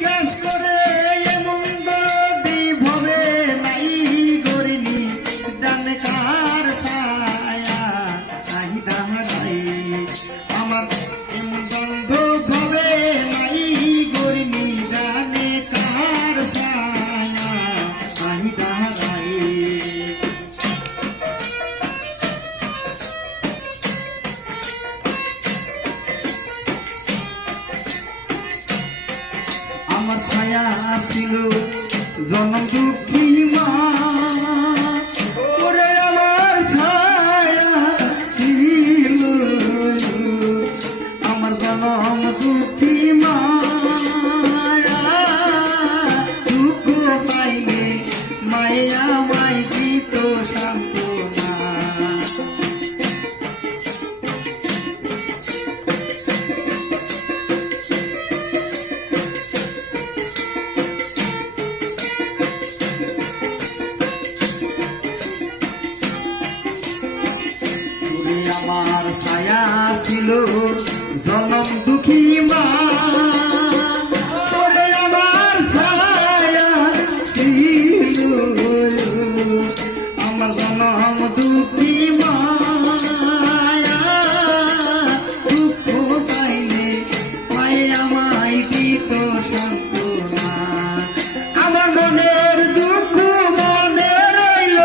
gas করে এমন গদি ভবে নাই গরিনি ডানে কার ছায়া নাহি দাহারাই আমার এমন বন্ধ ভবে নাই গরিনি ডানে কার ছায়া নাহি দাহারাই আমার ছায়া ছিল জনম দুঃখী মা ওরে আমার ছায়া ছিল আমার জনম দুঃখী মা দুঃখ পাইলে মায়া মাই দিত সান্ত্বনা আমার ছায়া ছিল জনম দুঃখী মা ওরে আমার ছায়া ছিল আমার জনম দুঃখী মা দুঃখ পাইলে মায়া মাই দিত সান্ত্বনা আমার মনের দুঃখ মনে রইল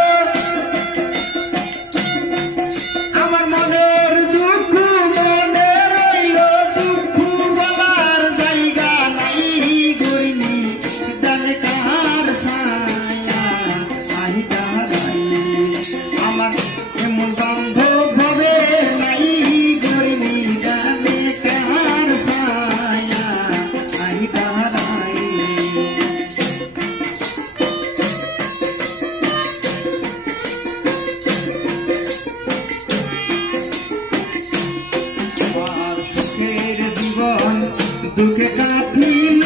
আমার মনের দুঃখ মনে রইল দুঃখ বলার জায়গা নাই গইনি ডানে কার ছায়া নাই দাঁড়াই আমার এমন বান্ধব হবে নাই গইনি ডানে কার ছায়া নাই দাঁড়াই সুখের জীবন দুঃখে কাটিল